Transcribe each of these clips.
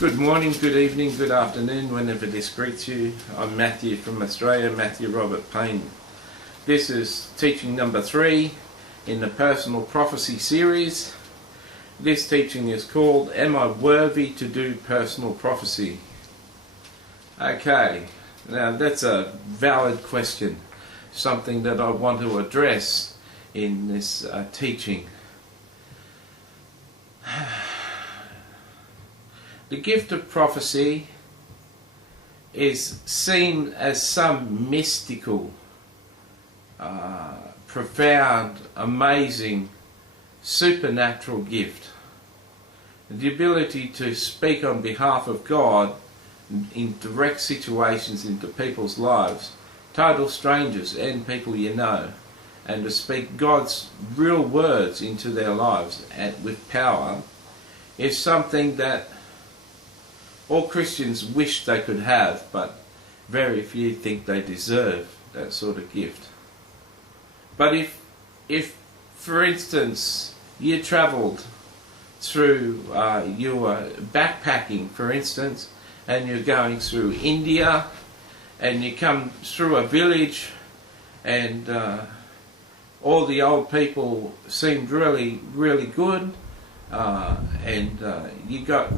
Good morning, good evening, good afternoon, whenever this greets you. I'm Matthew from Australia, Matthew Robert Payne. This is teaching number 3 in the Personal Prophecy series. This teaching is called, Am I Worthy to Do Personal Prophecy? Okay, now that's a valid question, something that I want to address in this teaching. The gift of prophecy is seen as some mystical, profound, amazing, supernatural gift. The ability to speak on behalf of God in direct situations into people's lives, total strangers and people you know, and to speak God's real words into their lives and with power, is something that all Christians wish they could have, but very few think they deserve that sort of gift. But if for instance, you travelled through, you were backpacking, for instance, and you're going through India, and you come through a village, and all the old people seemed really, really good, and you got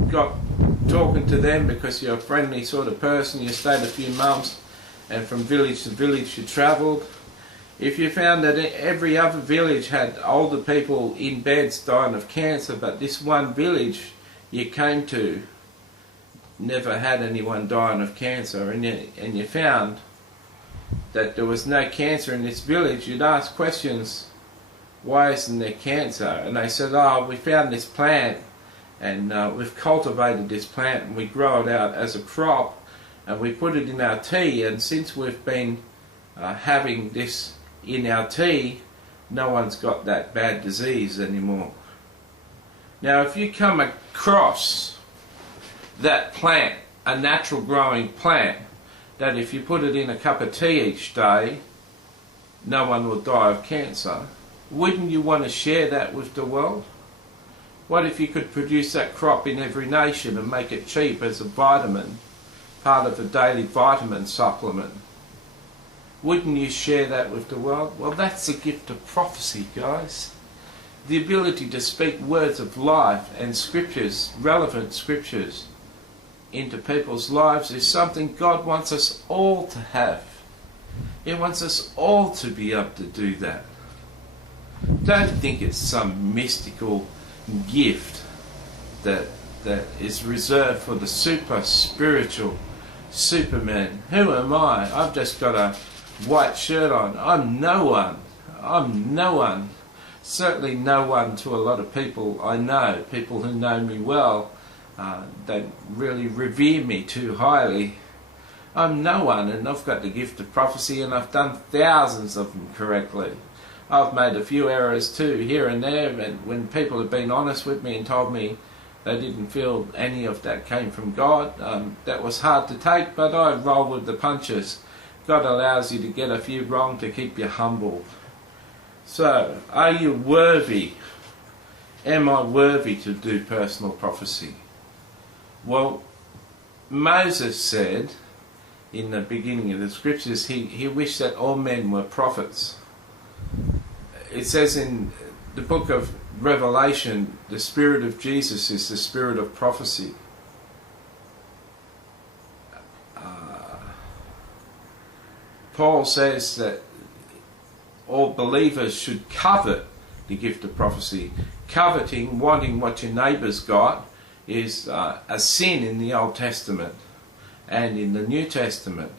talking to them because you're a friendly sort of person. You stayed a few months, and from village to village you travelled. If you found that every other village had older people in beds dying of cancer, but this one village you came to never had anyone dying of cancer, and you found that there was no cancer in this village, you'd ask questions, why isn't there cancer? And they said, oh, we found this plant, and we've cultivated this plant, and we grow it out as a crop, and we put it in our tea, and since we've been having this in our tea, no one's got that bad disease anymore. Now if you come across that plant, a natural growing plant, that if you put it in a cup of tea each day, no one will die of cancer, wouldn't you want to share that with the world? What if you could produce that crop in every nation and make it cheap as a vitamin, part of a daily vitamin supplement? Wouldn't you share that with the world? Well, that's the gift of prophecy, guys. The ability to speak words of life and scriptures, relevant scriptures, into people's lives is something God wants us all to have. He wants us all to be able to do that. Don't think it's some mystical gift that is reserved for the super spiritual Superman. Who am I? I've just got a white shirt on. I'm no one. I'm no one. Certainly no one to a lot of people I know. People who know me well, don't really revere me too highly. I'm no one, and I've got the gift of prophecy, and I've done thousands of them correctly. I've made a few errors too, here and there, and when people have been honest with me and told me they didn't feel any of that came from God, that was hard to take, but I roll with the punches. God allows you to get a few wrong to keep you humble. So, are you worthy? Am I worthy to do personal prophecy? Well, Moses said in the beginning of the scriptures, he wished that all men were prophets. It says in the book of Revelation, the Spirit of Jesus is the Spirit of prophecy. Paul says that all believers should covet the gift of prophecy. Coveting, wanting what your neighbour's got, is a sin in the Old Testament and in the New Testament.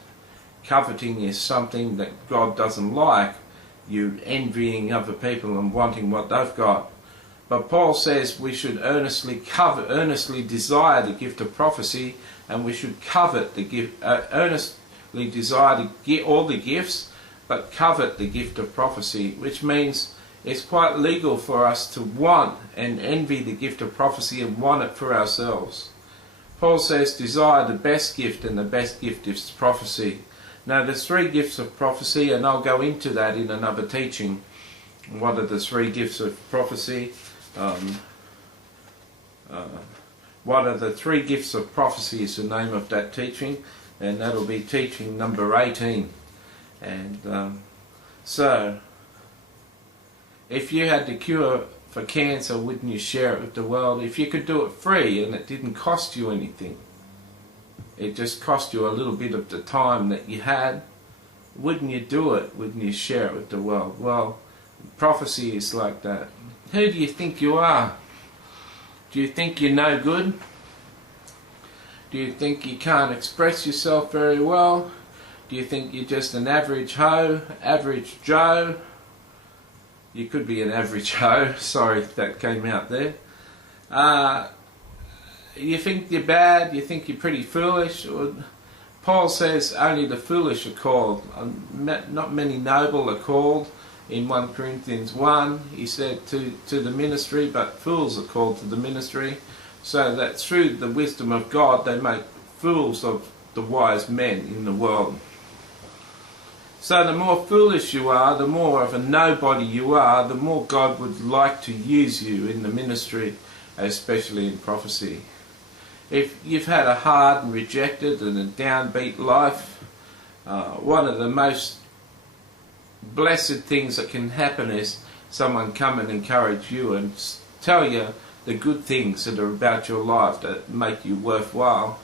Coveting is something that God doesn't like. You envying other people and wanting what they've got. But Paul says we should earnestly desire the gift of prophecy, and we should covet the gift, earnestly desire to get all the gifts, but covet the gift of prophecy, which means it's quite legal for us to want and envy the gift of prophecy and want it for ourselves. Paul says desire the best gift, and the best gift is prophecy. Now there's 3 gifts of prophecy, and I'll go into that in another teaching. What are the 3 gifts of prophecy? what are the 3 gifts of prophecy is the name of that teaching, and that'll be teaching number 18. And so, if you had the cure for cancer, wouldn't you share it with the world? If you could do it free and it didn't cost you anything, it just cost you a little bit of the time that you had, wouldn't you do it? Wouldn't you share it with the world? Well, prophecy is like that. Who do you think you are? Do you think you're no good? Do you think you can't express yourself very well? Do you think you're just an average hoe, average Joe? You could be an average hoe, sorry if that came out there. You think you're bad, you think you're pretty foolish. Paul says only the foolish are called. Not many noble are called. In 1 Corinthians 1, he said to the ministry, but fools are called to the ministry, so that through the wisdom of God they make fools of the wise men in the world. So the more foolish you are, the more of a nobody you are, the more God would like to use you in the ministry, especially in prophecy. If you've had a hard and rejected and a downbeat life, one of the most blessed things that can happen is someone come and encourage you and tell you the good things that are about your life that make you worthwhile.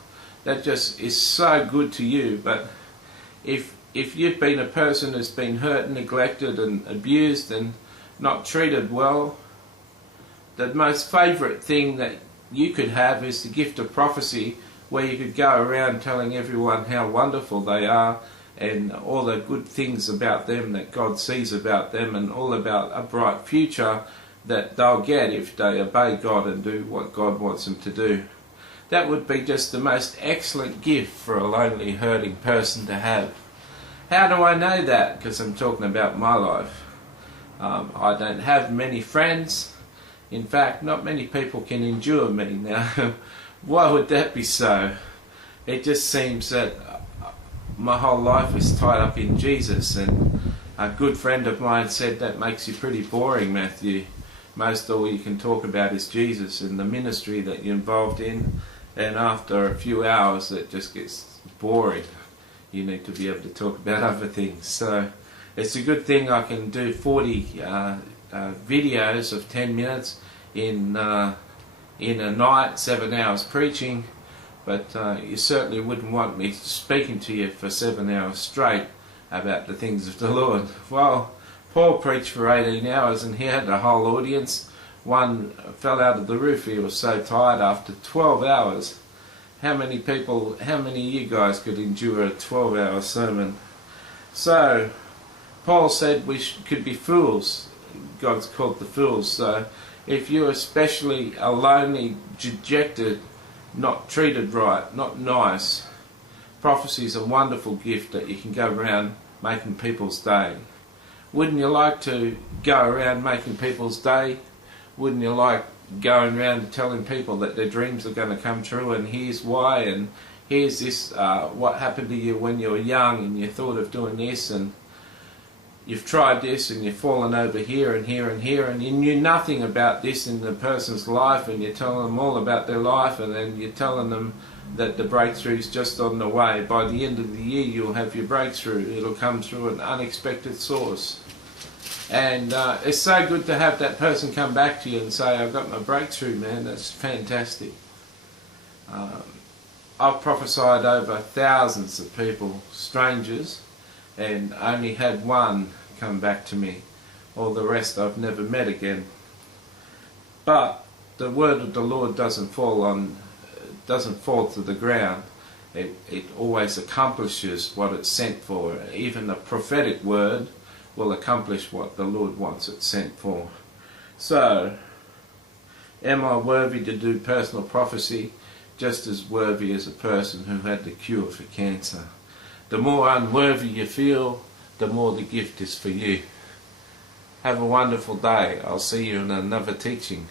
That just is so good to you. But if you've been a person who's been hurt and neglected and abused and not treated well, the most favourite thing that you could have is the gift of prophecy, where you could go around telling everyone how wonderful they are and all the good things about them that God sees about them, and all about a bright future that they'll get if they obey God and do what God wants them to do. That would be just the most excellent gift for a lonely, hurting person to have. How do I know that? Because I'm talking about my life. I don't have many friends. In fact, not many people can endure me. Now, why would that be so? It just seems that my whole life is tied up in Jesus, and a good friend of mine said that makes you pretty boring, Matthew. Most all you can talk about is Jesus and the ministry that you're involved in, and after a few hours it just gets boring. You need to be able to talk about other things. So it's a good thing I can do 40 videos of 10 minutes in a night, 7 hours preaching, but you certainly wouldn't want me speaking to you for 7 hours straight about the things of the Lord. Well, Paul preached for 18 hours and he had a whole audience. One fell out of the roof, he was so tired after 12 hours. How many of you guys could endure a 12-hour sermon? So, Paul said we could be fools. God's called the fools. So, if you're especially a lonely, dejected, not treated right, not nice, prophecy is a wonderful gift that you can go around making people's day. Wouldn't you like to go around making people's day? Wouldn't you like going around telling people that their dreams are going to come true, and here's why, and here's this, what happened to you when you were young and you thought of doing this, and you've tried this and you've fallen over here and here and here, and you knew nothing about this in the person's life, and you're telling them all about their life, and then you're telling them that the breakthrough's just on the way. By the end of the year you'll have your breakthrough. It'll come through an unexpected source. And it's so good to have that person come back to you and say, I've got my breakthrough, man. That's fantastic. I've prophesied over thousands of people, strangers, and only had one come back to me. All the rest I've never met again. But the word of the Lord doesn't fall to the ground. It always accomplishes what it's sent for. Even a prophetic word will accomplish what the Lord wants it sent for. So, am I worthy to do personal prophecy? Just as worthy as a person who had the cure for cancer. The more unworthy you feel, the more the gift is for you. Have a wonderful day. I'll see you in another teaching.